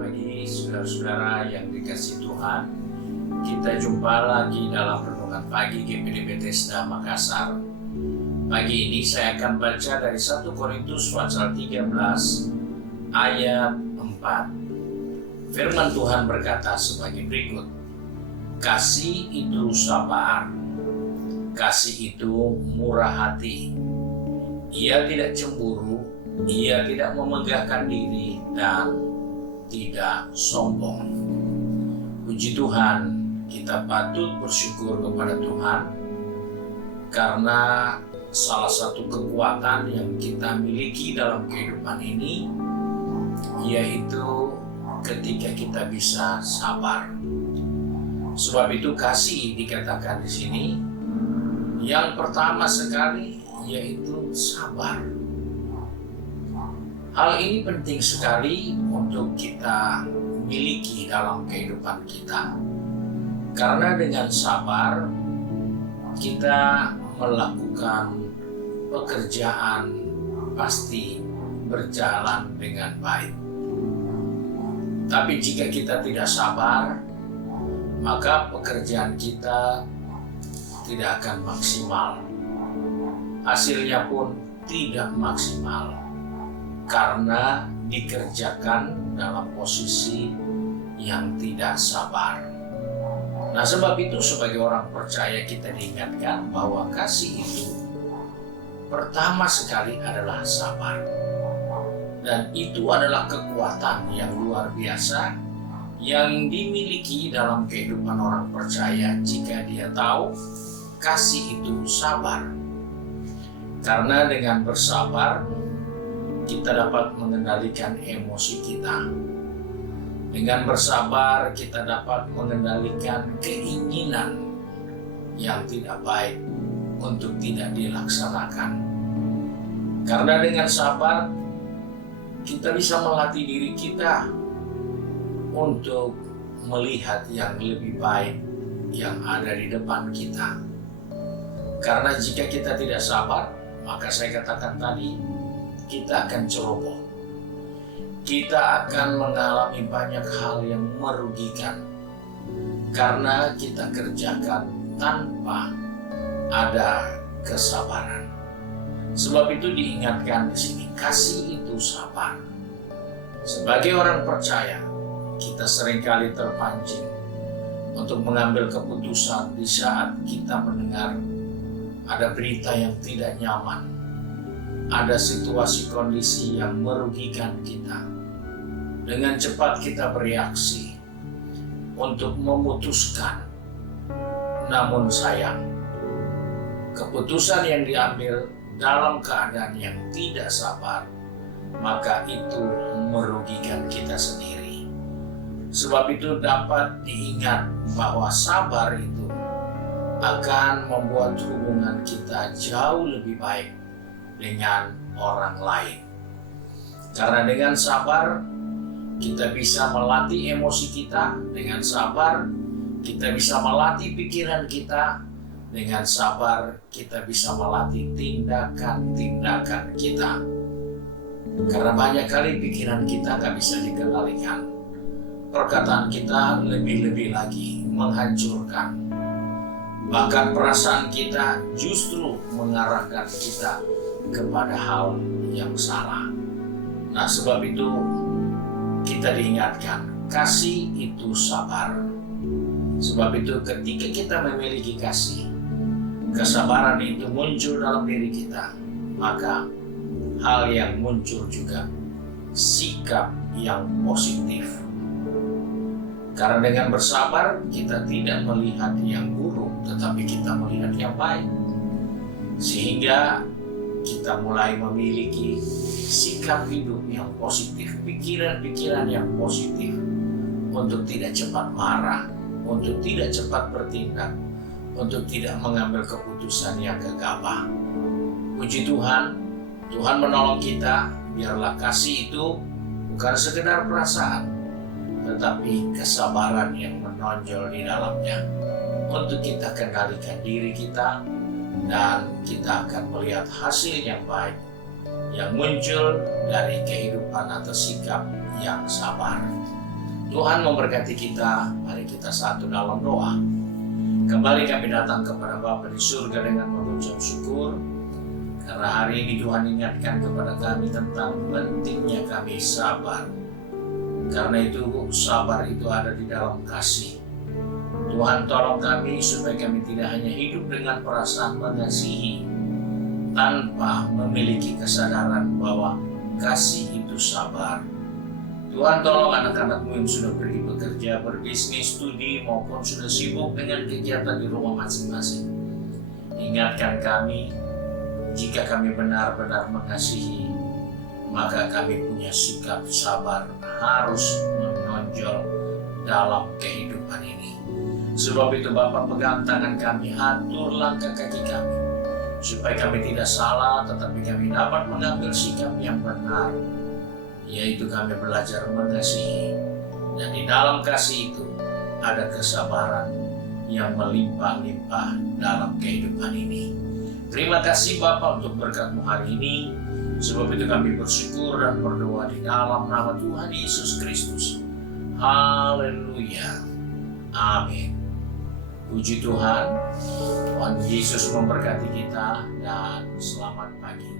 pagi saudara-saudara yang dikasihi Tuhan. Kita jumpa lagi dalam renungan pagi GPD Bethesda Makassar. Pagi ini saya akan baca dari 1 Korintus pasal 13 ayat 4. Firman Tuhan berkata sebagai berikut. Kasih itu sabar, kasih itu murah hati. Ia tidak cemburu, ia tidak memegahkan diri dan tidak sombong. Puji Tuhan, kita patut bersyukur kepada Tuhan karena salah satu kekuatan yang kita miliki dalam kehidupan ini yaitu ketika kita bisa sabar. Sebab itu kasih dikatakan di sini yang pertama sekali yaitu sabar. Hal ini penting sekali untuk kita miliki dalam kehidupan kita. Karena dengan sabar, kita melakukan pekerjaan pasti berjalan dengan baik. Tapi jika kita tidak sabar, maka pekerjaan kita tidak akan maksimal. Hasilnya pun tidak maksimal. Karena dikerjakan dalam posisi yang tidak sabar. Nah, sebab itu sebagai orang percaya kita diingatkan bahwa kasih itu pertama sekali adalah sabar. Dan itu adalah kekuatan yang luar biasa yang dimiliki dalam kehidupan orang percaya jika dia tahu kasih itu sabar. Karena dengan bersabar kita dapat mengendalikan emosi kita. Dengan bersabar, kita dapat mengendalikan keinginan yang tidak baik untuk tidak dilaksanakan. Karena dengan sabar, kita bisa melatih diri kita untuk melihat yang lebih baik yang ada di depan kita. Karena jika kita tidak sabar, maka saya katakan tadi, kita akan ceroboh. Kita akan mengalami banyak hal yang merugikan karena kita kerjakan tanpa ada kesabaran. Sebab itu diingatkan di sini, kasih itu sabar. Sebagai orang percaya, kita seringkali terpancing untuk mengambil keputusan di saat kita mendengar ada berita yang tidak nyaman. Ada situasi kondisi yang merugikan kita. Dengan cepat kita bereaksi untuk memutuskan. Namun sayang, keputusan yang diambil dalam keadaan yang tidak sabar, maka itu merugikan kita sendiri. Sebab itu dapat diingat bahwa sabar itu akan membuat hubungan kita jauh lebih baik dengan orang lain. Karena dengan sabar kita bisa melatih emosi kita, dengan sabar kita bisa melatih pikiran kita, dengan sabar kita bisa melatih tindakan-tindakan kita. Karena banyak kali pikiran kita gak bisa dikendalikan. Perkataan kita lebih-lebih lagi menghancurkan. Bahkan perasaan kita justru mengarahkan kita kepada hal yang salah. Nah, sebab itu kita diingatkan, kasih itu sabar. Sebab itu ketika kita memiliki kasih, kesabaran itu muncul dalam diri kita, maka hal yang muncul juga sikap yang positif. Karena dengan bersabar kita tidak melihat yang buruk, tetapi kita melihat yang baik. Sehingga kita mulai memiliki sikap hidup yang positif, pikiran-pikiran yang positif untuk tidak cepat marah, untuk tidak cepat bertindak, untuk tidak mengambil keputusan yang gegabah. Puji Tuhan, Tuhan menolong kita, biarlah kasih itu bukan sekedar perasaan, tetapi kesabaran yang menonjol di dalamnya untuk kita kendalikan diri kita, dan kita akan melihat hasil yang baik yang muncul dari kehidupan atau sikap yang sabar. Tuhan memberkati kita. Mari kita satu dalam doa. Kembali kami datang kepada Bapa di surga dengan mengucap syukur, karena hari ini Tuhan ingatkan kepada kami tentang pentingnya kami sabar. Karena itu sabar itu ada di dalam kasih. Tuhan tolong kami supaya kami tidak hanya hidup dengan perasaan mengasihi, tanpa memiliki kesadaran bahwa kasih itu sabar. Tuhan tolong anak-anak-Mu yang sudah pergi bekerja, berbisnis, studi, maupun sudah sibuk dengan kegiatan di rumah masing-masing. Ingatkan kami, jika kami benar-benar mengasihi, maka kami punya sikap sabar harus menonjol dalam kehidupan ini. Sebab itu Bapa, pegang tangan kami, atur langkah kaki kami, supaya kami tidak salah, tetapi kami dapat mengambil sikap yang benar, yaitu kami belajar mengasihi. Dan di dalam kasih itu ada kesabaran yang melimpah-limpah dalam kehidupan ini. Terima kasih Bapa untuk berkat-Mu hari ini. Sebab itu kami bersyukur dan berdoa di dalam nama Tuhan Yesus Kristus. Haleluya. Amin. Puji Tuhan. Tuhan Yesus memberkati kita dan selamat pagi.